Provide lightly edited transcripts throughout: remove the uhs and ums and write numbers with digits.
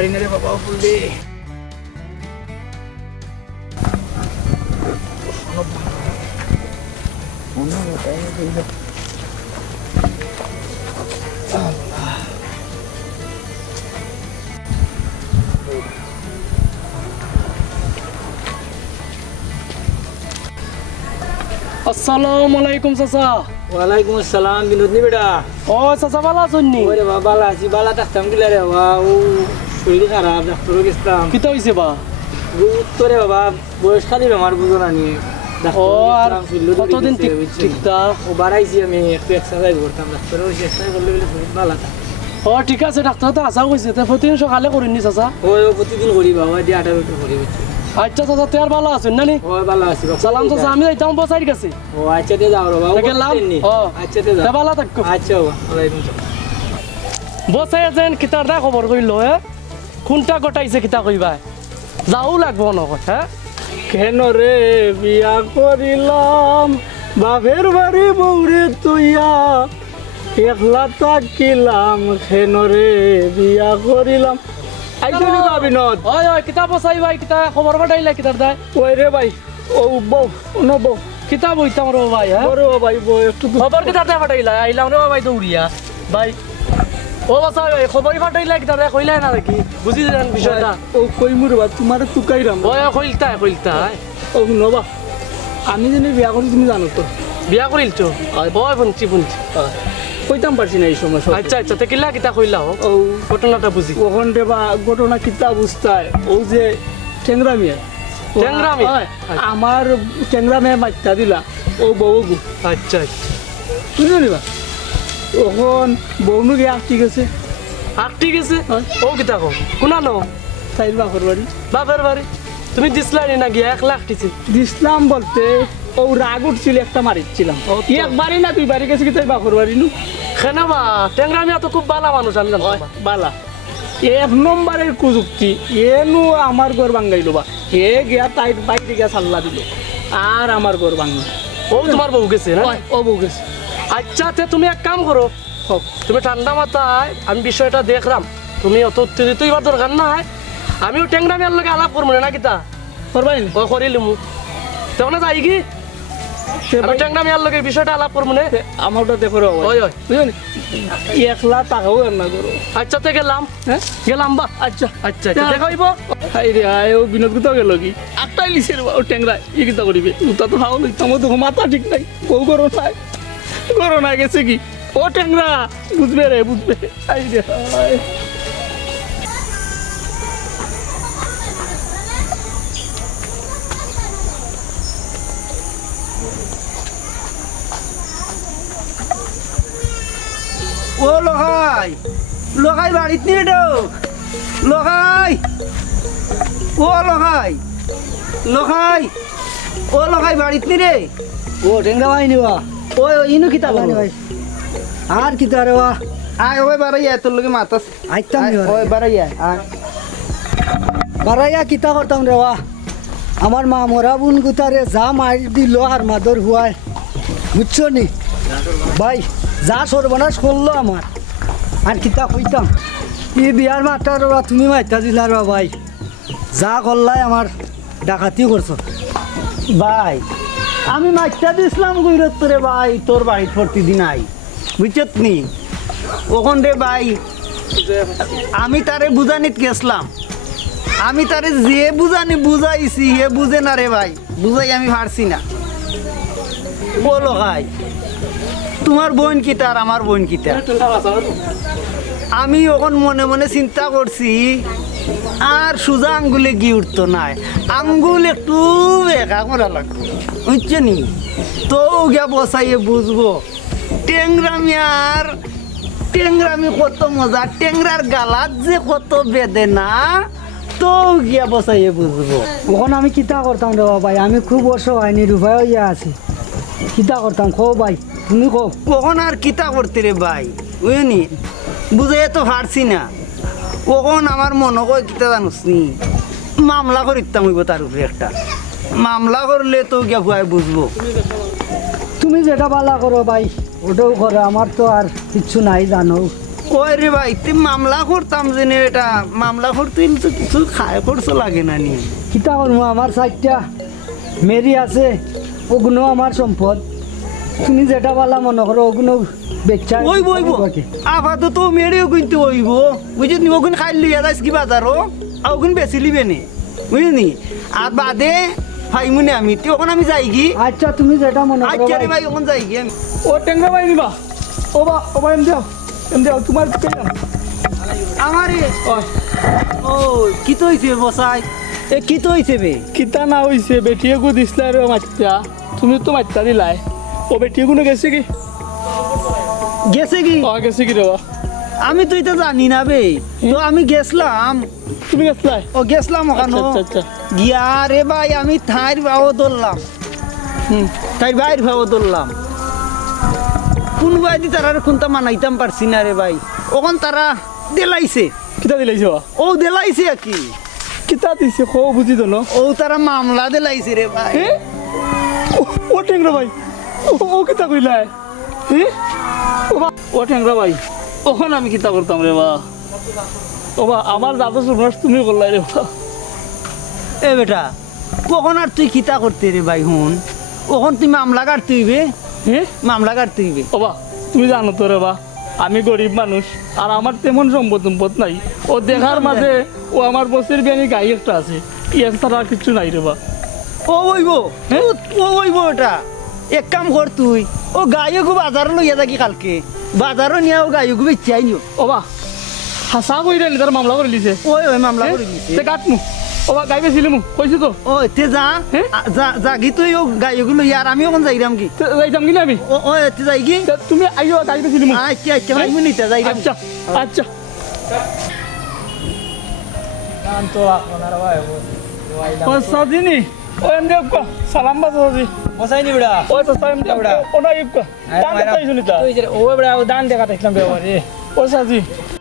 পারি না রে বাবা ফুললি আসসালামু আলাইকুম চাচা। ওয়ালাইকুম আসসালাম বিনোদনী বেটা ও চাচা ভালো আছেন নি? ওরে বাবা বালা আছি বালা থাকতাম গিলা রে বাবা ও শরীর খারাপ ডাক্তারও গেছিলাম কিতা হইছে বা? তোরে বাবা বয়স খালি আমার বুঝো না নিয়ে ও আর কতদিন ঠিকটা ও বাড়াইছি আমি একটু এক্সারসাইজ করতাম ডাক্তারও এক্সারসাইজ করলে বলে শরীর ভালো থাকে। ও ঠিক আছে, ডাক্তার তো আশা কইছে তে প্রতিদিন সকালে করিনি চাচা? ও প্রতিদিন করি বাবা দিয়ে 8 মিনিট করি বুঝছি। আচ্ছা চাচা তে আর ভালো আছেন না নি? ও ভালো আছি বাবা। সালাম চাচা, আমি যাইতাম বসাই গেছে। ও আচ্ছা দিয়ে যাও রে বাবা। গেলাম। ও আচ্ছা দিয়ে যাও। তে ভালো থাকো। আচ্ছা বাবা ওয়ালাইকুম আসসালাম। বসাই যেন কিতার দা খবর কইলো হে কোনটা গটাইছে কিতা কইবা যাও লাগবো না হ্যাঁ? কেন রে বিয়া করিলাম বাপের বাড়ি বউরে তুইয়া একলা থাকিলাম কেন রে বিয়া করিলাম। আইজনি বা বিনোদ ওই ওই কিতা বসাই ভাই কিতা খবর বাটাইলা কিতার দা? ওই রে ভাই ও বউ ন বউ কিতা বইতাম রে ভাই হ্যাঁ? ওরে ভাই বউ একটু খবর কিতার দা বাটাইলা আইলাম রে ভাই দৌড়িয়া ভাই। ও বাসা ভাই খবরই বাটাইলা কিতার দা কইলা না নাকি বুঝি দেন বিষয়টা? ও কইমুর বা তোমার তুকাইরাম ওই কইলতা কইলতা ও নবা আমি জানি বিয়া করি তুমি জানো তো বিয়া করিল তো ওই শুনছি শুনছি কইতাম পারছি না এই সময় আচ্ছা আচ্ছা তে কিলা কিতা কইলা ও ও ঘটনাটা বুঝি ওখান বা ঘটনা কিতা বুঝতায় ও যে টেংরা মেয়ে টেংরা মেয়ে? আমার টেংরা মেয়ে মাইতা দিলা ও বউ গু আচ্ছা আচ্ছা বুঝলি নিবা ওখন বউনু গিয়ে আটটি গেছে আর ঠিক আছে ও কিতা কো কোনা নো তাইর বাপর বাড়ি বাপের বাড়ি তুমি দিসলাই না গিয়া 1 লাখ দিছি দিসলাম বলতে ও রাগ উঠছিল একটা মারিচ্ছিলাম একবারই না তুই বাড়ি গেছে কি তাই বাপর বাড়ি নু কেন বা টেংরা মিয়া তো খুব ভালো মানুষ আমি জানতাম না। বালা 1 নম্বরের কুযুক্তি এনু আমার ঘর ভাঙ্গাইলো বা হে গিয়া তাই বাইরে গিয়া সাল্লা দিল আর আমার ঘর ভাঙ্গি ও তোমার বউ গেছে না? ও বউ গেছে আচ্ছা তে তুমি এক কাম করো হোক তুমি ঠান্ডা মাথায় আমি বিষয়টা দেখলাম তুমি অত উত্তেজিত হইবার দরকার নাই আমিও টেংরা মিয়ার লগে আলাপ করবো না কিতা করবাই ও করিলিম তখন যাই কি আমি টেংরা মিয়ার লগে বিষয়টা আলাপ করবো না আমার ওটা দেখো ওই ওই বুঝলি 1 লাখ টাকাও না করো আচ্ছা তে গেলাম হ্যাঁ গেলাম বা আচ্ছা আচ্ছা আচ্ছা দেখাইব হাই রে আয় ও বিনোদ কোথাও গেল কি আটটাই লিসে রে ও টেংরা ই কিতা করিবে উতা তো হাও লইতাম তো মাথা ঠিক নাই বউ করো না গেছে কি ও টেংরা বুঝবে রে বুঝবে হাই রে হায় ও লোহাই বাড়িত নি রে লোহাই ও লোহাই বাড়িত নি রে ও টেংরা ভাই নিবা ও ইনু কিতা ভাই ভাই আর কি তারে ওয়া আয় ওই বাড়াইয়া তোর লগে মাতাস আইতাম নি ওই বাড়াইয়া আয় বারাইয়া কিতা করতাম রে ওয়া আমার মা মোরা বুন গুতারে যা মারি দিল আর মাদর হুয়ায় বুঝছো নি ভাই যা সর্বনাশ করলো আমার আর কিতা কইতাম ই বিয়ার মাতার ওরা তুমি মাইতা দিলা রে ভাই যা করলাই আমার ডাকাতি করছো ভাই আমি মাইটা দিছিলাম গুইরত তোরে ভাই তোর বাড়িত প্রতিদিন আই বুঝছত নি ওখান রে ভাই আমি তারে বুঝানিত গেছলাম আমি তারে যে বুঝাইছি হে বুঝে না রে ভাই বুঝাই আমি পারছি না বলো ভাই তোমার বোন কিতা আর আমার বোন কিতা আমি ওখান মনে মনে চিন্তা করছি আর সোজা আঙ্গুলে গিয়ে উঠতো নাই আঙ্গুল একটু বেকা করা লাগতো বুঝছো নি তো গিয়া বসাইয়ে বুঝবো টেংরামি কত মজা টেংরার গালাত যে কত বেদনা তো গিয়া বসাইয়ে বুঝবো ওখানে আমি কিতা করতাম রে ভাই আমি খুব অসহায় নিরুপায় হইয়া আছি কিতা করতাম খো ভাই তুমি কো কখন আর কিতা করতে রে ভাই বুঝলি বুঝাই তো পারছি না কখন আমার মনে কয় কিতা জানুস নি মামলা করিতাম হইব তার উপরে একটা মামলা করলে তো গিয়া ভুয়াই বুঝবো তুমি যেটা বালা করো ভাই ওটাও করো আমার তো আর কিচ্ছু নাই জানো ওই রে ভাই তুই মামলা করতাম যে এটা মামলা করতে তো কিছু খায় খরচ লাগে না নি কিতা করবো আমার সাইডটা মেরি আছে ওগুলো আমার সম্পদ তুমি যেটা বলা মনে করো ওগুলো বেচা ওইব আপাতত মেরেও কিন্তু ওইব বুঝলি ওগুন খাই লিয়া যাইস কি বাজারও আর ওগুন বেশি লিবে নে বুঝলি আর বাদে ফাইমুনে আমি তুই ওখানে আমি যাই কি আচ্ছা তুমি যেটা মনে করো আচ্ছা রে ভাই। ভাই ওখানে যাই কি আমি ও ট্যাংরা ভাই নিবা ও বা এম দাও তোমার কেন আমারে ওই ও কি তো হইছে বসাই এ কি তো হইছে বে কিতা না হইছে বেটিয়ে গু দিছলা রে মাত্রা তুমি তো মাত্রা দিলাই ও বেটিয়ে গুনে গেছে কি গেছে কি গেছে কি রে বা আমি তো এটা জানি না বে তো আমি গেছলাম তুমি গেছলাই ও গেছলাম ওখানে আচ্ছা আচ্ছা গিয়া রে ভাই আমি থাইর ভাও ধরলাম তাই বাইর ভাও ধরলাম কোন বাইদি তারা কোনটা মানাইতাম পারছি না রে ভাই ওখান তারা দেলাইছে কিতা দিলাইছ ও দেলাইছে কি কিতা দিছে কো বুঝি তো না ও তারা মামলা দেলাইছে রে ভাই ও ট্যাংরা ভাই ও কিতা কইলাই ও ট্যাংরা ভাই ওখানে আমি কিতা করতাম রে বা ও বা আমার দাদা সুভাষ তুমি করলাই রে বা এ বেটা কখন আর তুই কিতা করতে রে ভাই হুন ওখান তুই মামলা কাটতে হইবে মামলা কাটতে হইবে ও বা তুমি জানো তো রে বা আমি গরিব মানুষ আর আমার তেমন সম্পদ নাই ও দেখার মাঝে ও আমার বসের বিয়ানি গাই একটা আছে ইয়ার ছাড়া আর কিছু নাই রে বা ও ওইব ও ওইব ওটা এক কাম কর তুই ও গায়কও বাজারও লইয়া থাকি কালকে বাজারও নিয়ে ও গায়কও বেচাই নিও ও বা হাসা কইরা নি তার মামলা করে লিছে ওই মামলা করে দিছে তে কাটমু ও বা গাই বেছিলিমু কইছি তো ও তে যা জাগি তুই ও গায়কও লইয়া আর আমি ওখানে যাইরাম কি যাইতাম কি না আমি ও তে যাই কি তা তুমি আইও গাই বেছিলিমু আচ্ছা আচ্ছা ভাই মুনিতে যাইরাম আচ্ছা আচ্ছা ও সাদিনি ও এম দেব কো সালাম বাজি বসাই নি বেড়া ও তো সালাম দেব ও না ইব কো দান দেই শুনি তা ও বেড়া ও দান দেখা দেখলাম রে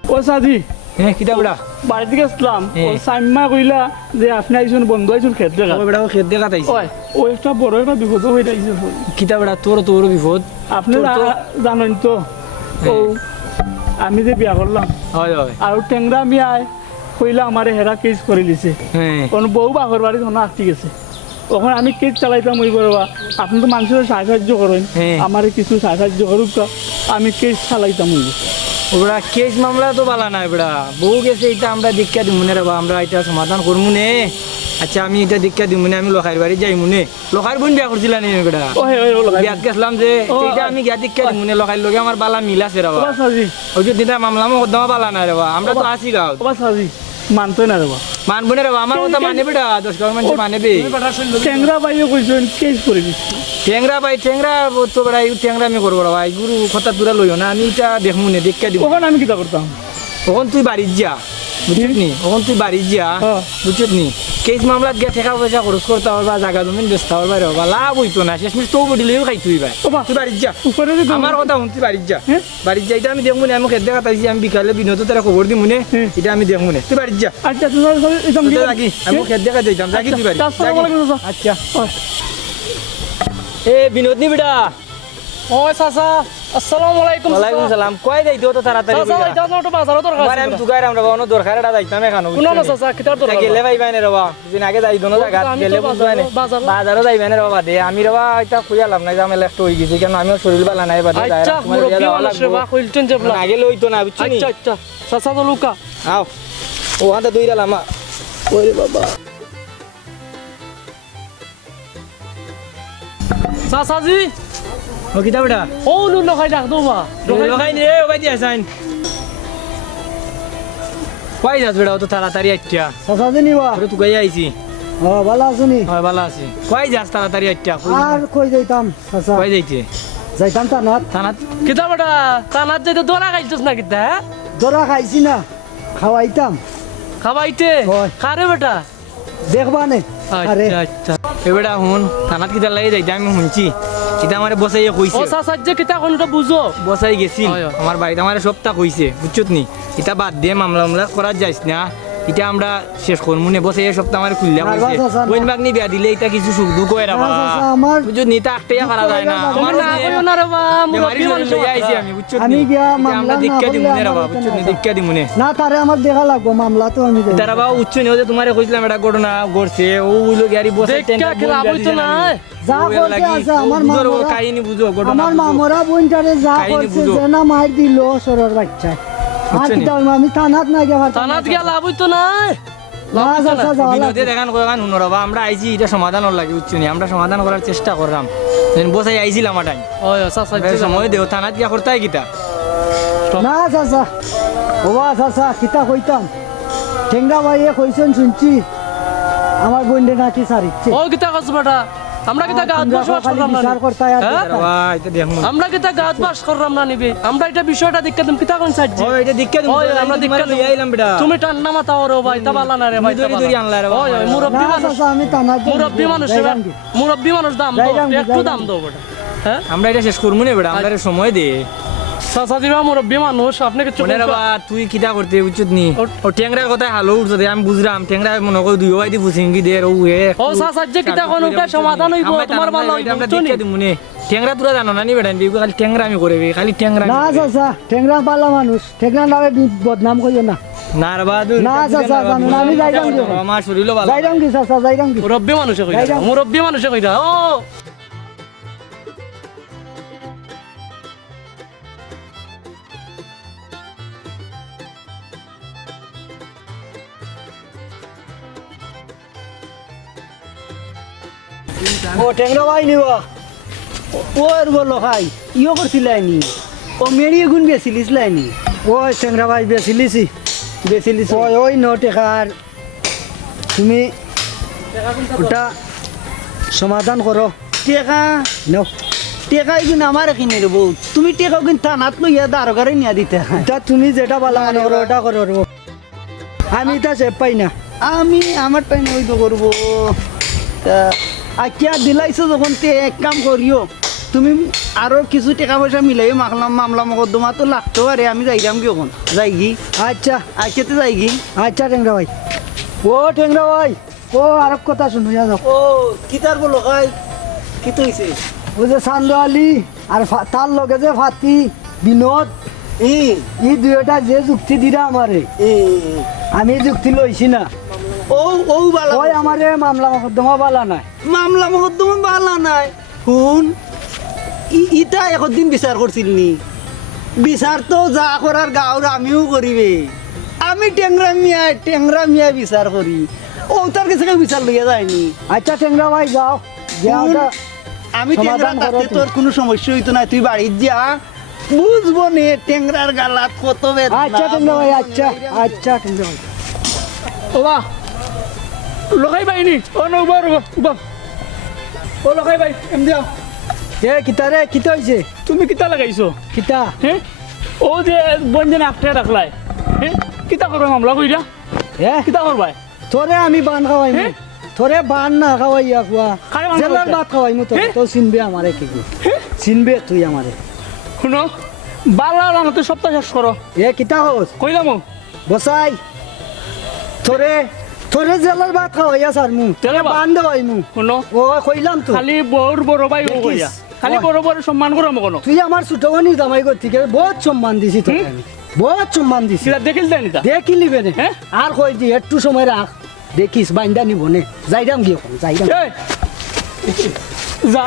ও সাজি হ্যাঁ কিটা বেড়া বাড়ি থেকে আসলাম ও সাইম্মা কইলা যে আপনি আইছুন বন্ধু আইছুন খেত দেখা ও বেড়া ও খেত দেখা তাইছে ওই ও একটা বড় একটা বিপদ হয়ে যাইছে কিটা বেড়া তোর বিপদ আপনি জানেন তো ও আমি যে বিয়া করলাম হয় হয় আর ট্যাংরা মিয়ায় কইলা আমারে হেরা কেস করে লিছে হ্যাঁ কোন বউ বাঘর বাড়ি ধনা আটকে গেছে তখন আমি কেস চালাইতাম ওই করবা আপনি তো মানুষের সাহায্য করেন হ্যাঁ। আমার কিছু সাহায্য করুক তো আমি কেস চালাইতাম ওই ও বেড়া কেস মামলা তো বালা নাই বেড়া বউ গেছে এটা আমরা দীক্ষা দিব নে রে বা আমরা এটা সমাধান করবো নে আচ্ছা আমি এটা দীক্ষা দিব নে আমি লোকার বাড়ি যাইমু নে লোকার বোন বিয়া করছিল নি বেড়া ও হে ওই লগাই বিয়াত গেছিলাম যে এটা আমি গিয়া দীক্ষা দিব নে লোকার লগে আমার বালা মিল আছে রে বা ওবা সাজি ওই যে দিদা মামলা মোকদ্দমা বালা নাই রে বা আমরা তো আসি গাঁও ওবা সাজি মানতই না রেবা মানবো না রে বা আমার কথা মানে বেড়া 10 গাঁও মানুষ মানে বে ট্যাংরা বাইও কইছেন কেস করে দিচ্ছি টেংরা ভাই টেংরা তো বেড়া এই টেংরা আমি করবো রে ভাই গুরু কথা দূরা লইও না আমি এটা দেখমু নে দীক্ষা দিব তখন আমি কিতা করতাম তখন তুই বাড়ি যা বুঝছিস নি তখন তুই বাড়ি যা হ্যাঁ। বুঝছিস নি কেস মামলাত গিয়ে টাকা পয়সা খরচ করতে পারবা জায়গা জমিন বেচতে পারবা রে বাবা লাভ হইতো না শেষমেশ তো বডিলেও খাই তুই ভাই ওবা তুই বাড়ি যা উপরে যে আমার কথা শুন তুই বাড়ি যা হ্যাঁ? বাড়ি যা এটা আমি দেখবো না আমি খেতে দেখা তাইছি আমি বিকালে বিনোদ তারা খবর দিব নে হ্যাঁ। এটা আমি দেখবো না তুই বাড়ি যা আচ্ছা তুই একদম তুই রাখি আমি খেতে দেখা যাইতাম রাখি তুই বাড়ি আসসালামু আলাইকুম চাচা। আচ্ছা ওই, এ বিনোদ নি বেটা ও চাচা আসসালামু আলাইকুম ওয়ালাইকুম সালাম কই যাই দিও তো তাড়াতাড়ি চাচা কইরা। যাও যাও তো বাজারও দরকার আমার আমি তুগাই রাম রে বাবা দরকার এটা যাইতাম এখানে শুনো না চাচা কিতার দরকার গেলে ভাই বাইনে রে বাবা দিন আগে যাই দোনো জায়গা আমি তো গেলে বুঝবাই না বাজারও- বাজারও যাইবে না রে বাবা দে আমি রে বাবা এটা খুঁজে লাভ নাই জামেলা একটা হয়ে গেছে কেন আমিও শরীর বালা নাই বাদে আচ্ছা মুরব্বি মানুষ রে বা কইলতেন জবলা আগে লইতো না বুঝছি নি আচ্ছা আচ্ছা চাচা তো লুকা আও ও হাতে দুইরা লামা ওরে বাবা চাচাজি ও কিটা বেটা ও নুন লখাই ডাক দো বা লগাই নি রে ও ভাই দিয়া সাইন কই যাস বেটা ও তো তাড়াতাড়ি আইটা চাচা জানিবা তোরে তুগাই আইছি ও ভালো আছুনি হয় ভালো আছি কই যাস তাড়াতাড়ি আইটা আর কই যাইতাম চাচা কই যাইতে যাইতাম টানাত থানাত কিতা বেটা তানাত যেতে দোরা খাইছস না কিতা হ্যাঁ? দরা খাইছি না খাওয়াইতাম খাবাইতে হয়। কারে বেটা দেখবা নে আরে আচ্ছা আচ্ছা এবেটা হুন থানাত কিটা লাগি যাইতে আমি শুনছি এটা আমারে বসাইয়ে ও কইছে চাচা যে কিতা কোনটা বুঝো বসাই গেছিল হয়, হয়। আমার বাড়িতে আমার সপ্তাহ কইছে বুঝছত নি এটা বাদ দিয়ে মামলা মামলা করা যাইস না এটা আমরা শেষ করবো নে বসে এই সপ্তাহ আমার খুললে না, বসে বাস, ওই বাগনি বিয়া দিলে এটা কিছু সুখ দুঃখ এরা না, বাবা চাচা, আমার- বুঝছো নিতা একটাই পারা যায় না তুমি আমার না কইও না রে বা মুরব্বী মানুষ আইছি আমি বুঝছো আমি গিয়া এটা আমরা মামলা না দীক্ষা দিব করলে নে রে বাবা আমার বুঝছো এখানে দীক্ষা দিব নে না তারে আমার দেখা লাগবো মামলা তো আমি দেব। তারা বাবা উচ্চ নিয়ে যে তোমারে কইছিলাম এটা ঘটনা ঘটছে ও উইলো গাড়ি বসে দেখা খেলা বইতো না যা করছে আছে আমার মামরা কাহিনী বুঝো ঘটনা আমার বুঝো। মামরা বোনটারে যা কাহিনী করছে বুঝো। যে না মার দিল সরর বাচ্চা আর বুঝছো কি নি? দাও আমি থানাত না গিয়ে থানাত গিয়া লাভ হইতো না না চাচা যাওয়া বিনোদে লাগবে। দেখান করান হুনর বাবা আমরা আইছি এটা সমাধান হল লাগে উচ্চ নিয়ে আমরা সমাধান করার চেষ্টা করলাম বসাই আইছিলাম আমার টাইম ওই চাচা সময় দেও থানাত গিয়া করতে হয় কিতা না চাচা ওবা চাচা কিতা কইতাম ঠেঙ্গা ভাইয়ে কইছেন শুনছি আমার বোনডে নাকি সারিচ্ছে ও কিতা কাজ বেটা আমরা কিতা গাত বসবাস করলাম না বিচার করতে হয় আর হ্যাঁ? কি? বাবা এটা দেখুন আমরা কিতা গাত বাস করলাম না নিবে আমরা এটা বিষয়টা দেখতে তুমি কিতা কোন সাইড ও এটা দীক্ষা দিমু ওই আমরা দীক্ষা লই আইলাম বেটা তুমি টান্না মাথা ওরে ভাই তা বালা না রে ভাই তা দড়ি দড়ি আনলা রে বাবা। ওই ওই মুরব্বী না মানুষ চাচা আমি থানাত যাই। মুরব্বী মানুষ রে যাইলাম কি? মুরব্বী মানুষ দাম দাও যাইলাম কি, একটু যাইলাম দাম কি? দাও বেটা হ্যাঁ আমরা এটা শেষ করবো না বেটা আমরা সময় দে চাচা দিবা মুরব্বী মানুষ আপনি কিছু মনে বাবা তুই কিতা করতে উচিত নি ও ট্যাংরার কথা হালো উঠছে আমি বুঝলাম ট্যাংরা মনে করি দুই ভাই দি ফুসিঙ্গি দে ও এ ও চাচা যে কিতা কোন উঠা সমাধান হইব তোমার ভালো হইব আমরা বুঝছো নি? দীক্ষা দিমু নে ট্যাংরা তোরা জানো না নি বেটা খালি ট্যাংরা আমি করবি খালি ট্যাংরা না চাচা ঠেংরা পালা মানুষ ঠেংরা নামে বদনাম করিও না না রে বাদু না, চাচা, জানো না, আমি যাইলাম কি? আমার শরীরও ভালো যাইরাম কি চাচা যাইরাম কি মুরব্বী মানুষে কইরা যাইলাম। মুরব্বী মানুষে কইরা ও ও টেংরা ভাই নিব ও এর বলো খাই ইও করছিলাইনি ও মেরিয়ে গুণ বেছিলিসলাইনি ওই ঠেংরা ভাই বেছিলিছি বেছিলিস ওই ওই ন টেকার তুমি ওটা সমাধান করো টেকা নাও টেকা এগুন আমার কিনে রে বউ তুমি টেকা গুণ থানাত লইয়া দারোগারে নিয়া দিতে হয়। তা তুমি যেটা বালা মনে করো ওটা করো রো। আমি তা সে পাই না আমি আমার টাইম ওই তো করবো আকিয়া দিলাইছো যখন তে এক কাম করিও তুমি আরো কিছু টাকা পয়সা মিলাই মাখলাম মামলা মকদ্দমা তো লাগতো আরে আমি যাইরাম কি ওখান যাই গি আচ্ছা আজকেতে যাই গি আচ্ছা টেংরা ভাই ও টেংরা ভাই ও আর এক কথা শুনো যাও ও কি তার বলো খাই কি তো হইছে ও যে সান্দো আলী আর তার লগে যে ফাতি বিনোদ ই ই দুইটা যে যুক্তি দিরা আমারে ই আমি যুক্তি লইছি না ও ও বালা ওই আমারে মামলা মকদ্দমা বালা নাই মামলা মকদ্দমা বালা নাই শুন ইটা একদিন বিচার করছিল নি বিচার তো যা করার গাঁর আমিও করিবে আমি টেংরা মিয়া বিচার করি ও তার কাছে কেউ বিচার লইয়া যায়নি আচ্ছা টেংরা ভাই যাও যাও শুন, তা আমি টেংরা সমাধান করো থাকতে তুমি। তোর কোনো সমস্যা হইতো না তুই বাড়ির যা বুঝবো নে টেংরার গালাত কত বেদনা আচ্ছা টেংরা ভাই আচ্ছা আচ্ছা টেংরা ভাই ও বা লগাই বাইনি ও নো উবা উবা ও লগাই বাই এম দিও এ কিতা রে কিতা হইছে তুমি কিতা লাগাইছো কিতা হ্যাঁ ও যে বঞ্জনে আটকে রাখলাই হ্যাঁ কিতা করবে মামলা কইরা এ কিতা করবাই তোরে আমি বান খাওয়াই হ্যাঁ? তোরে বান না খাওয়াইয়া কুয়া খাই বান জেলার খাওয়াইছা? ভাত খাওয়াইমু তো হ্যাঁ? তো চিনবে আমারে কি কই চিনবে তুই আমারে শুনো বালা রাঙাতে সপ্তাহ শেষ করো এ কিতা হোস কইলাম বসাই তোরে তোরে জেলার ভাত খাওয়াইয়া সারমু তোরে জেলার ভাত? বান দেওয়াইমু শুনো ও কইলাম তো খালি বড় বড় ভাই ও দেখিস? কইয়া খালি ওই। বড় বড় সম্মান করো মকনো তুই আমার ছোট বোনই জামাই করতে গেলে বহুত সম্মান দিছি তোকে আমি বহুত সম্মান দিছি সেটা দেখিল দেয় নিতা দেখি নিবে নে হ্যাঁ? আর কই দি একটু সময় রাখ দেখিস বাইন্দা নিব নে যাইরাম গিয়ে যাইরাম এই, যা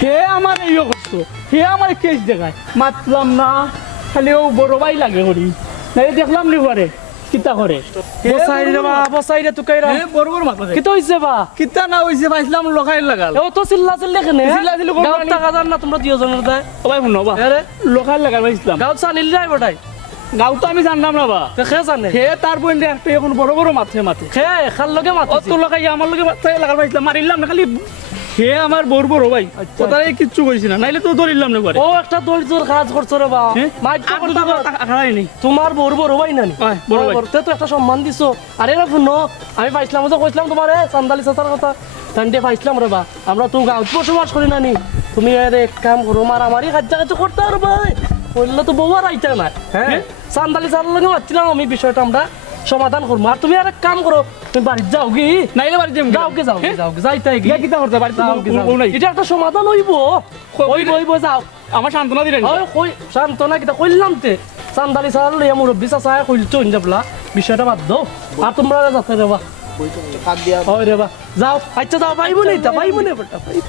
হে আমার এই করতো হে আমার কেস দেখায় মাতলাম না খালি ও বড় ভাই লাগে করি না দেখলাম নি ঘরে কিতা করে বসাই রে বা বসাই রে তুকাইরা বড় বড় মাতলা কিতা হইছে বা কিতা না হইছে পাইছিলাম লখাই লাগাল ও তো চিল্লা চিল্লা কেনে চিল্লা চিল্লা গাঁও টাকা জান না তোমরা দিও জনের দায় ও ভাই শুনো বা আরে লখাই লাগাল পাইছিলাম গাঁও চানিল যাই বটাই গাঁও তো আমি জানলাম না বা খে জানে হে তার বোন রে একটা এখন বড় বড় মাথে মাথে খে খাল লগে মাথে ও তো লখাই আমার লগে মাথে লাগাল পাইছিলাম মারিলাম না খালি হে আমার বড় বড় ভাই কোথায় কিচ্ছু কইছি না নাইলে তো ধরিলাম না করে ও একটা ধৈর্যর কাজ করছো রে বা খাড়াই নেই তোমার বড় বড় ভাই নানি হয়, বড় ভাই। করতে তো একটা সম্মান দিছো আরে না শুনো আমি পাইছিলাম তো কইছিলাম তোমারে চান্দালি চাচার কথা তান্ডে পাইছিলাম রে বা আমরা তো গাঁত বসবাস করি নানি তুমি এর এক কাম করো মারামারি কাজ করতে আর ভাই বললে তো বউ আর আইতা না হ্যাঁ চান্দালি চাচার লগে মারছিলাম আমি বিষয়টা আমরা সমাধান করবো আর তুমি আর এক কাম করো তুমি বাড়ি যাও কি নাইলে বাড়ি যাম যাও কে যাও কে যাও কে যাইতে কি গিয়া কিতা করতে বাড়ি যাও কে যাও। বউ নাই এটা একটা সমাধান হইব হইব যাও আমার সান্ত্বনা দিলেন ওই কই শান্তনা কিতা কইলাম তে চান্দালি সাল লইয়া মুরব্বি চাচা কইলছো ইনজাবলা বিষয়টা বাদ দাও আর তোমরা যাতে রেবা ওই রেবা যাও আচ্ছা যাও পাইবো না এটা পাইবো না বেটা পাইবো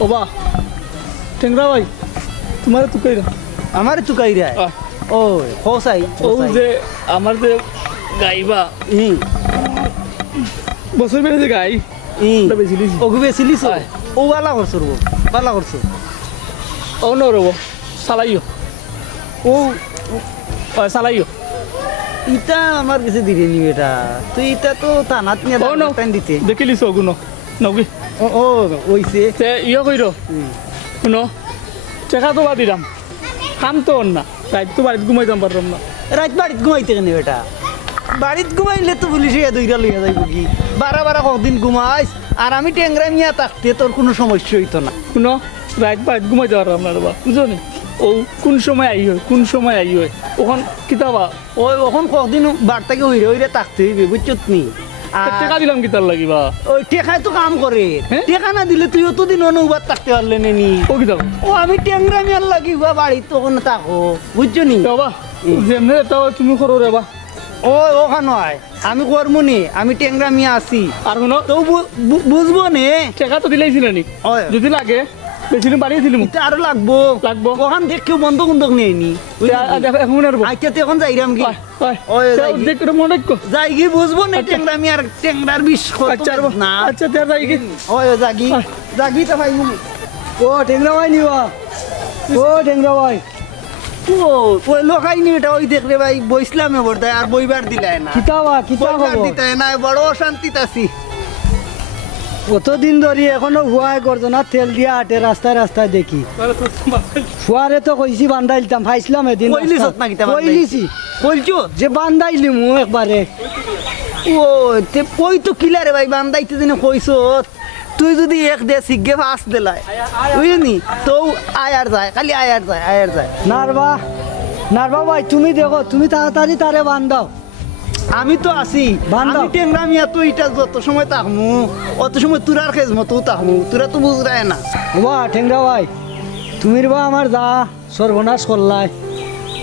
ওবা টেংরা ভাই তোমার তো কইরা আমার তো কাইরা আহ। ও খোসাই ও যে আমার যে গাইবা বছর বেড়ে যে গাই ওটা বেশি দিছি ওকে বেছিলিস আয়। ও বালা করছো রো বালা করছো ও ন রব চালাইও ও চালাইও ইটা আমার কাছে দিলে নি এটা তুই এটা তো থানাত নিয়ে ও ন টাইম দিতে দেখিলিস ওগুলো নগি ও ও ওইছে তে ইয়ে কইর শুনো টেকা তো দিলাম কাম তো ওর না রাত তো বাড়িতে ঘুমাইতাম পারলাম না রাত বাড়িত ঘুমাইতে কেন বেটা বাড়িত ঘুমাইলে তো পুলিশে দইরা লইয়া যাইব কি বারা বারা কদিন ঘুমাইস আর আমি টেংরা মিয়া থাকতে তোর কোনো সমস্যা হইতো না শুনো রাত বাড়িতে ঘুমাইতে পারলাম না রবা বুঝো নি ও কোন সময় আই হয় কোন সময় আই হয় ওখান কিতাবা ওই ওখন কদিন বার্তাকে হইরে হইরে থাকতে হইবে বুঝছত নি আর টেকা দিলাম কিতার লাগিবা ওই টেকায় তো কাম করে হ্যাঁ? টেকা না দিলে তুই অতদিন অনুবাদ থাকতে পারলে নি ও কিতাব ও আমি টেংরা মিয়ার লাগিবা বাড়িত তখন থাকো বুঝছো নি বাবা যেমনে তাও তুমি করো রে বা ও ওখান হয় আমি করবো নি আমি টেংরা মিয়া আছি আর শুনো তো বুঝবো নে টেকা তো দিলেইছিল নি ওই। যদি লাগে বেশি দিন বাড়িয়ে দিলাম এটা আরো লাগবো লাগবো। ওখান দেখ কেউ বন্ধ বন্ধক নেই নি এখন আর আচ্ছা তো এখন যাইরাম কি ওই যাই কি? দেখ মনে রাখো যাই কি বুঝবো না আচ্ছা। টেংরা মিয়ার টেংরার বিষ কত আচ্ছা না আচ্ছা তার যাই কি ওই জাগি আয়। জাগি তো ভাই মুনি ও টেংরা ভাই নিবা ও টেংরা ভাই ও ওই লোকাই নি এটা ওই দেখলে ভাই বইসলামে বড়দায় আর বইবার দিলাই না কিতাবা কিতা বইবার খবর দিতে না বড় অশান্তিতে আছি কতদিন ধরে এখনো হুয়াই গর্জনা তেল দিয়া আটে রাস্তায় রাস্তায় দেখি ফুয়ারে তো কইছি বান্ধাইলতাম ফাইছিলাম এদিন কইলিস না কিতা কইলিছি বলছো যে বান্ধাইলি মু একবারে ও তে কই তো কিলারে ভাই বান্দাইতে দিনে কইছো তুই যদি এক দে সিগে ফাস দিলাই বুঝলি তো আয়ার যায় খালি আয়ার যায় নারবা নারবা ভাই তুমি দেখো তুমি তাড়াতাড়ি তারে বান্ধাও আমি তো আছি বান্দাও। আমি টেংরা মিয়া তো এটা যত সময় তাকমু অত সময় তুরার খেজ মতো তাকমু তুরা তো বুঝরায় না বা ঠেংরা ভাই তুমি বা আমার যা সর্বনাশ করলাই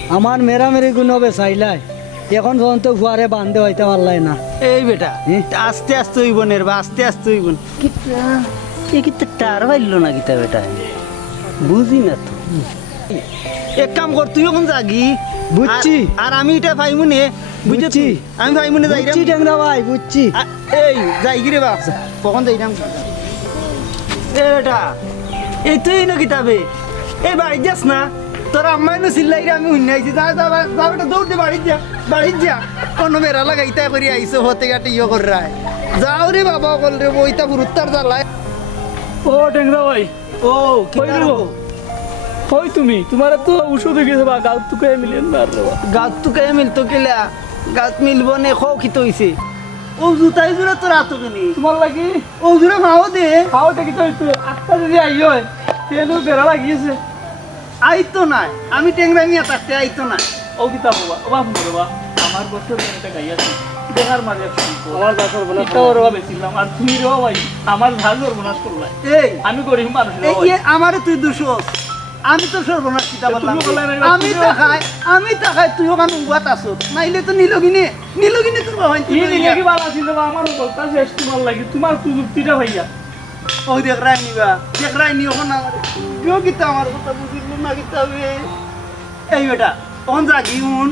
আমার মেরামেরি গুণ বেচাইলাই এখন পর্যন্ত ফুয়ারে বান্ধে হইতে পারলাই না এই বেটা আস্তে আস্তে হইব নে বা আস্তে আস্তে হইব কিতা এ কিতা টার পাইলো না কিতা বেটা বুঝি না তো এক কাম কর তুই এখন জাগি বুঝছি। আর আমি এটা পাইমু নে বুঝছি বুঝছি। আমি পাইমু নে যাইরাম বুঝছি ঠেংরা ভাই বুঝছি এই যাই গিরে বাপ কখন যাইরাম এ বেটা এই তুই না কিতাবে এই বাড়ি যাস না তোর আম্মাই নো চিল্লাইরে আমি হুন্নাইছি যা যা যা বেটা দৌড় দে বাড়ি যা কোনো বেড়া লাগাইতা করি আইসো হতে গাটে ইয়ে কর রায় যাও রে বাবা বল রে বইতা গুরুত্বার জ্বালায় ও টেংরা ভাই ও কই দিব কই তুমি তোমার তো ওষুধ গেছে বা গাল তুকে মিলিয়ন বার রে বা গাত তো কে মিলতো কেলা গাত মিলবো নে খো খিত হইছে ও জুতাই জুড়ে তোর আতো কেনি তোমার লাগি ও জুড়ে ভাও দে খাও দেখি তো একটু আটটা যদি আই হয় তেলও বেড়া লাগিয়েছে আইতো নাই আমি টেংরা মিয়া থাকতে আইতো না ও কিতা বাবা ও বাপ বাবা আমার বছর এটা গাইয়াছে দেখার মাঝে আমার গাছর বলে এটা ওর বেশিলাম আর তুমি রে ভাই আমার ঝাল সর্বনাশ করলাই এই আমি গরিব মানুষ রে এই ভাই আমারে তুই দুশো আমি তো সর্বনাশ কিতা বললাম তুমি বললা না, আমি তাকাই তুই ওখানে উবাত আছো নাইলে তো নিলগিনে তোর বাবা ই নিয়ে কি ভালো ছিল বা আমার বলতা শেষ তোমার লাগি তোমার প্রযুক্তিটা ভাইয়া ও দেখ রাই নি ওখানে আমার কেউ কিতা আমার কথা বুঝিল না কিতা এই বেটা ওখান জাগি উন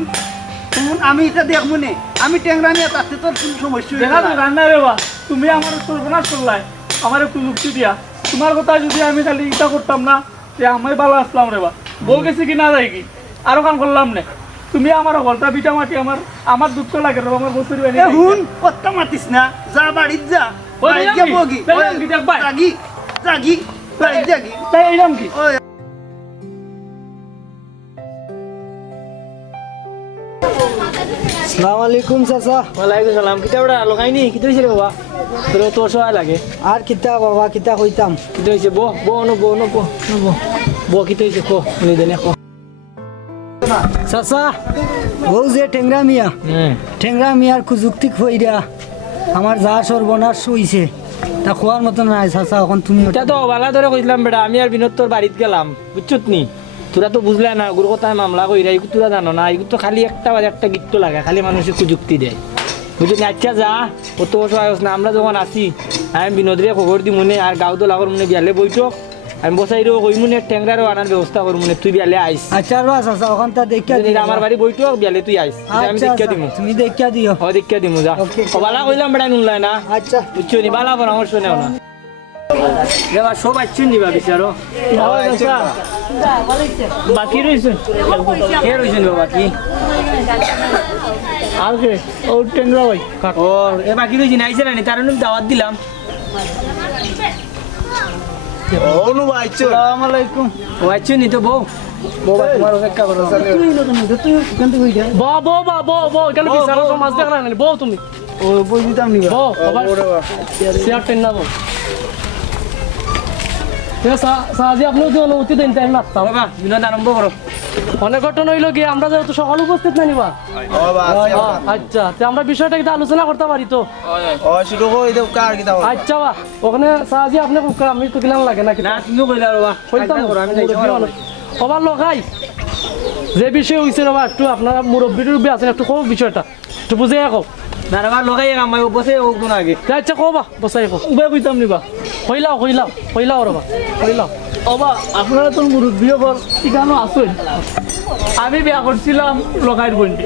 আমি এটা দেখবো নে আমি টেংরা নিয়ে থাকতে তোর কোনো সমস্যা দেখা হইতো তো না। রান্না রে বা তুমি আমার সর্বনাশ করলাই আমার প্রযুক্তি দিয়া তোমার কথা যদি আমি খালি ইটা করতাম না যে আমি ভালো আসলাম রে বা বউ গেছি কি না যাই কি আরো কাম করলাম না তুমি আমার গলটা বিটা মাটি আমার দুঃখ লাগে রে আমার বছর বানি এ হুন কত্তা মাতিস না যা বাড়িত যা ওই বাড়িত যাম যা কি? বগি তাই যাম কি? দেখ ভাই। জাগি বাড়িত জাগি তাই এইরাম কি ওই সালাম আলাইকুম চাচা ওয়ালাইকুম সালাম কিতা বড় লগাইনি কিতা হইছে রে বাবা তোর তো সহায় লাগে আর কিতা বাবা কিতা কইতাম কিতা হইছে বো বো নো বো নো বো নো বো বকিতে হয়েছে কো উনি দেনে কো চাচা ও যে টেংরা মিয়া টেংরা মিয়ার কুযুক্তি খইরা আমার যা সর্বনাশ হইছে তা খোয়ার মতন নাই চাচা এখন তুমি এটা তো বালা ধরে কইলাম বেটা আমি আর বিনোদ তোর বাড়িতে গেলাম বুঝছত নি তোরা তো বুঝলে না গুরু কথায় মামলা কইরা এই তোরা জানো না এই তো খালি একটা গীত লাগে খালি মানুষের কুযুক্তি দেয় বুঝলি আচ্ছা যা কত বছর আয়স না আমরা যখন আসি আমি বিনোদরে খবর দি মনে আর গাঁও তো লাগর মনে বিয়ালে বইটো আমি বসাইরও কই মনে ট্যাংরারও আনার ব্যবস্থা কর মনে তুই বিয়ালে আইস আচ্ছা বা চাচা এখন তা দেখিয়া যদি আমার বাড়ি বইটো বিয়ালে তুই আইস আমি দেখিয়া দিমু তুমি দেখিয়া দিও ও দেখিয়া দিমু যা ও বালা কইলাম বেটা নুনলাই না আচ্ছা বুঝছো নি বালা পরামর্শ নেও না দেবা সব আইছুন নিবা বিচারো বাকি রয়েছে কে রইছেন বাবা কি আর কে ও ট্যাংরা ভাই ও এ বাকি রইছেন আইছে না তার জন্য দাওয়াত দিলাম আসসালামু আলাইকুম ও আইছুন নি তো বউ বাবা তোমার অপেক্ষা করো তুই নতুন তুই এখান থেকে হই যা বো এখানে বিচারা সমাজ দেখ না বো তুমি ও বই দিতাম নিবা বো আবার চেয়ার টেন না বো সাহায্য আপনিও তো অনুমতি দেন তাই না বাবা বিনোদ আরম্ভ করো অনেক ঘটনা হইলো গিয়ে আমরা যেহেতু সকাল উপস্থিত না নিবা আচ্ছা তো আমরা বিষয়টা কিন্তু আলোচনা করতে পারি তো আচ্ছা বা ওখানে সাহায্য আপনি আমি তো গেলাম লাগে নাকি না তুমিও কইলা বাবা কইতাম আমি যাইতে পারবো ওবার লগাই যে বিষয় হয়েছে বাবা একটু আপনারা মুরব্বী আছেন একটু কো বিষয়টা একটু বুঝে রাখো না বাবা লগাই আমি বসে ও কোন আগে আচ্ছা কো বা বসাই কো উবে কইতাম নিবা কইলাও রবা কইলাও অবা আপনারা তো মুরব্বী হল এখানেও আসেন আমি বিয়া করছিলাম লগাইয়ের বন্ডি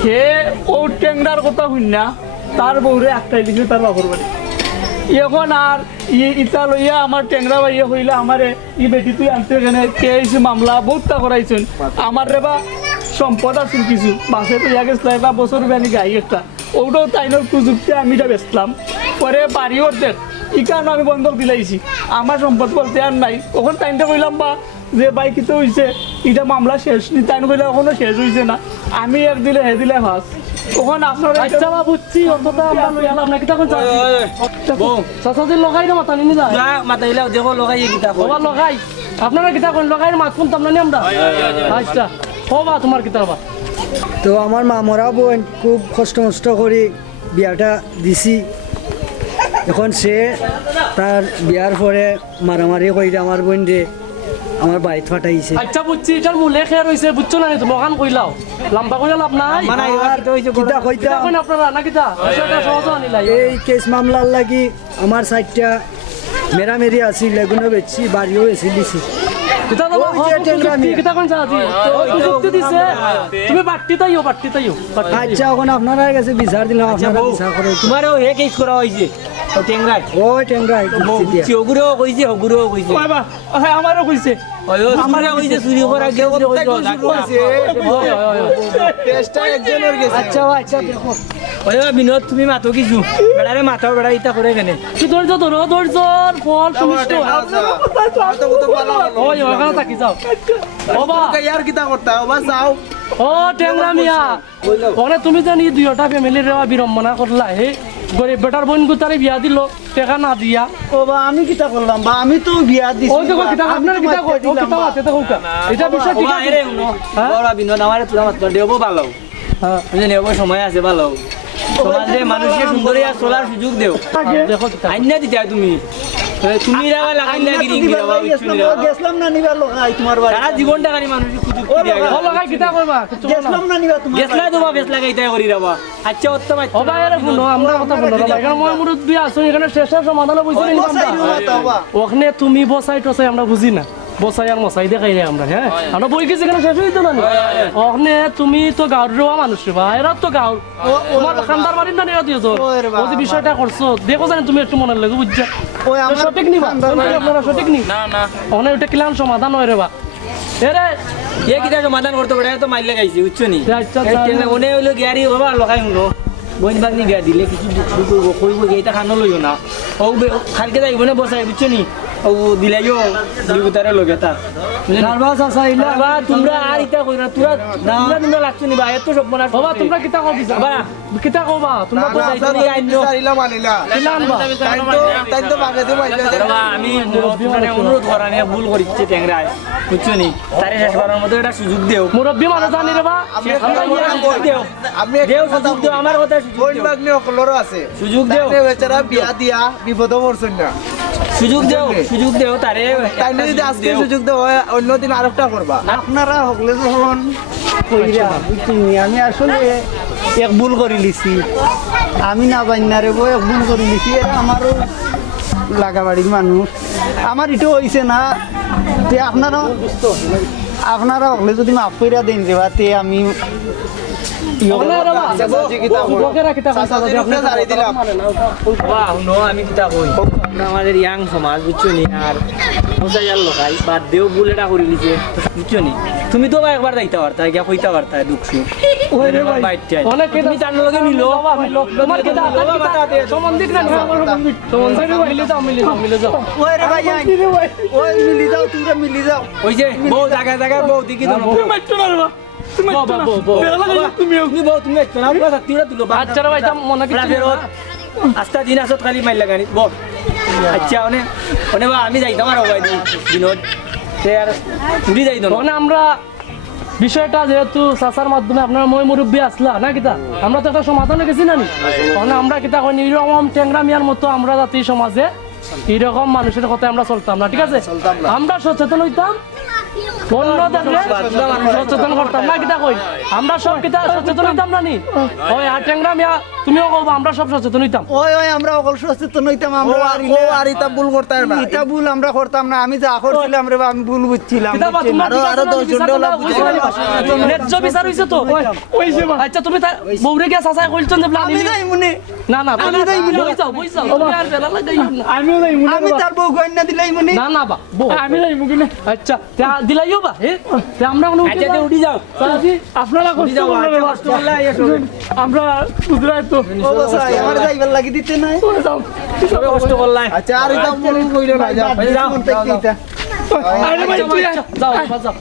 সে ও ট্যাংরার কথা শুন না তার বউরে একটাই লিখে তার বাপর বাড়ি এখন আর ইটা লইয়া আমার ট্যাংরা বাইয়া হইলে আমারে ই বেটি তুই আনতে এখানে কে এসে মামলা বহুতটা করাইছেন আমার রে বা সম্পদ আছে কিছু বাসে তো ইয়া গেছিল বা বছর বেনি গাই একটা ওটাও তাইনোর প্রযুক্তি আমি এটা বেচলাম পরে বাড়ি অর্ধেক ই কারণে আমি বন্ধক দিলাইছি আমার সম্পদ বলতে আর নাই ওখানে টাইমটা কইলাম বা যে বাইকিতে হয়েছে এটা মামলা শেষ নি তাই কইলে এখনো শেষ হয়েছে না আমি এক দিলে হে দিলে ফার্স্ট তখন আপনারা আচ্ছা বা বুঝছি অন্তত আমরা লই আলাম নাকি তখন চাচাদের লগাই না মাথা নিয়ে যায় যা মাথা ইলা দেখো লগাই গিতা ওবার লগাই আপনারা কিতা কোন লগাই মাত শুনতাম না আমরা আচ্ছা ও বা তোমার কিতা বা তো আমার মা মরা বোন খুব কষ্ট মষ্ট করে বিয়াটা দিছি এখন সে তার বিয়ার পরে মারামারি করে আমার বোন রে আমার বাড়িতে ফাটাইছে আচ্ছা বুঝছি এটার মূলে খেয়ে রয়েছে বুঝছো না তো লগান কইলাও লম্বা কইলা লাভ নাই মানে আর কিতা কইতা এখন আপনারা না কিতা বিষয়টা সহজ আনিলাই এই কেস মামলার লাগি আমার সাইডটা মেরামেরি আছিল এগুলো বেচছি বাড়িও বেশি দিছি কিতা তো ওই যে টেংরা মিয়া। কিতা কোন সাজি ওই যুক্তি দিছে তুমি বাট্টি তাইও আচ্ছা এখন আপনারা কাছে বিচার দিলাম আপনারা বিচার করে তোমারও হে কেস করা হইছে ও টেংরা ওই টেংরা ওগুলো কইছে ওগুলো কইছে বাবা আমারও কইছে আমারও কইছে চুরি করা কেউ কইছে আচ্ছা আচ্ছা দেখো ওই বিনোদ তুমি মাতো কিছু বেড়ারে মাথাও বেড়া ইটা করে কেনে কি ধৈর্য ধরো ধৈর্যর ফল সুমিষ্ট ওই ওখানে থাকি যাও ওবা ও টেংরা মিয়া ওখানে তুমি জানি দুইটা ফ্যামিলির বিড়ম্বনা করলা হে গরিব বেটার বোন গুতারে বিয়া দিল টাকা না দিয়া ও বা আমি কিটা করলাম বা আমি তো বিয়া দিছি ওই দেখো কিতা আপনার কিতা কই ও কিতা আছে দেখো এটা বিষয় ঠিক আছে রে উনো বড় বিনোদ আমারে তোরা মাত্র দেবো ভালো হ্যাঁ বুঝে নেব সময় আছে ভালো সমাজে মানুষকে সুন্দর আর চলার সুযোগ দেও দেখো কিতা আইনা দিতে তুমি তুমি রাবা লাগাইলা গিরিং দিবা গেছলাম না নিবা লগাই তোমার বাড়ি সারা জীবনটা খালি মানুষকে সুযোগ দিয়া ও লাগাই কিতা করবা কিছু না গেছলাম না নিবা তোমার গেছলা তোমা বেছলা গাইতা করি রাবা আচ্ছা উত্তম ও ভাই এর শুনো আমরা কথা বলো না এখানে মই মুরব্বি আছো এখানে শেষের সমাধান বুঝিনি ওখানে তুমি বসাই টসাই আমরা বুঝি না বসাই আর মশাই দেখাই রে আমরা হ্যাঁ আমরা বই গেছি এখানে শেষ হইতো না ওখানে তুমি তো গাঁর রোয়া মানুষ রে বা এরা তো গাঁর তোমার খান্দার বাড়ির না এরা দিয়েছো ও যে বিষয়টা করছো দেখো জানি তুমি একটু মনে লাগে বুঝছো ওই আমার সঠিক নিবা আপনারা সঠিক নি না না ওখানে ওটা কিলাম সমাধান হয় রে বা এরে এ কিটা সমাধান করতে পারে তো মাইল লাগাইছি বুঝছো নি আচ্ছা ওনে হইলো গিয়ারি বাবা লগাই শুনো বইন বাগনি গিয়া দিলে কিছু দুঃখ করবো কইব এইটা খানো লইও না ও খালকে যাইব না বসাই বুঝছো নি ও দিলাইও দুইটারে লগে তা নার্ভাস আছে ইলা বাবা তোমরা আর ইটা কই না তোমরা লাগছো নি বা এত সব মনে বাবা তোমরা কিতা কও বিজা বাবা কিতা কও বা তোমরা তো যাইছো নি আইনো কিলান বা বাবা আমি মানে অনুরোধ করা নিয়ে ভুল করিচ্ছে ট্যাংরায় বুঝছো নি তারে শেষ করার মতো একটা সুযোগ দেও মুরব্বি মানুষ জানি রে বা সুযোগ দেও দেও সুযোগ দেও আমার কথা সুযোগ দেও সুযোগ দেও তারে অন্যদিন আরেকটা করবা আপনারা হকলে যখন কইরা বুঝছিনি আমি আসলে এক ভুল করে লিছি আমি না বান্যারে বই এক ভুল করে লিছি এরা আমারও লাগাবাড়ির মানুষ আমার এটাও হয়েছে না যে আপনারা হকলে যদি মাফ কইরা দেন রে বা তে আমি বাবা নো আমি কিতা কই আমরা আমাদের ইয়াং সমাজ বুঝছো নি আর মোসাইয়ার লোকাই বাদ দেও ভুল এটা করে লিছে বুঝছো নি তুমি তো একবার যাইতে পারতা গিয়া কইতা পারতা দুঃখ সুখ ওই রে ভাই বাইট চাই অনেক তুমি তার লগে মিলো তোমার কিতা সম্বন্ধিক না সম্বন্ধিক মিলে যাও ওই রে ভাই ওই মিলি যাও তোমরা মিলি যাও ওই যে বউ জায়গায় বউ দেখি তো তুমি মারছো না রে বা তুমি মারছো না বেলা লাগে তুমি বউ তুমি একটু না পুরো শক্তিটা তুলো আচ্ছা রে ভাই তা মনে কি আস্তা দিন আসত খালি মাইল লাগানি বল আচ্ছা অনে বা আমি যাইতাম আর ভাই দিনত তে আর তুই যাই দন মানে আমরা বিষয়টা যেহেতু চাচার মাধ্যমে আপনার মই মুরব্বী আসলা না কিতা আমরা তো একটা সমাধানে গেছি না নি মানে আমরা কিতা কই এরকম ট্যাংরা মিয়ার মতো আমরা জাতি সমাজে এরকম মানুষের কথা আমরা চলতাম না ঠিক আছে আমরা সচেতন হইতাম অন্য দেখলে সচেতন করতাম না কিতা কই আমরা সব কিতা সচেতন হইতাম না নি ওই আর ট্যাংরা মিয়া তুমিও কইবা আমরা সব সচেতন হইতাম ওই আমরা অকল সচেতন হইতাম আমরা আর এটা ভুল করতে না এটা ভুল আমরা করতাম না আমি যা করছিলাম রে বা আমি ভুল বুঝছিলাম কিতা বা তোমরা আরো 10 জন ডলার ন্যায্য বিচার হইছে তো হইছে আচ্ছা তুমি বউরে গিয়া চাচা কইলছন যে আমি যাই মনে না না আমি যাই মনে বই যাও তুমি আর বেলা লাগাই না আমিও যাই মনে আমি তার বউ গয়না দিলাই মনে না না বা আমি যাই মুখে না আচ্ছা তা দিলাইও বা তে আমরা কোনো আচ্ছা তে উঠি যাও চাচি আপনারা কষ্ট করবেন না কষ্ট করলে আইয়া শুনুন আমরা গুজরাট তো ও বাবা আমার যাইবার লাগি দিতে নাই যাও সবে কষ্ট করলাই আচ্ছা আর এটা ভুল কইলো না যাও যাও আরে ভাই তুই যাও যাও